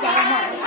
Yeah.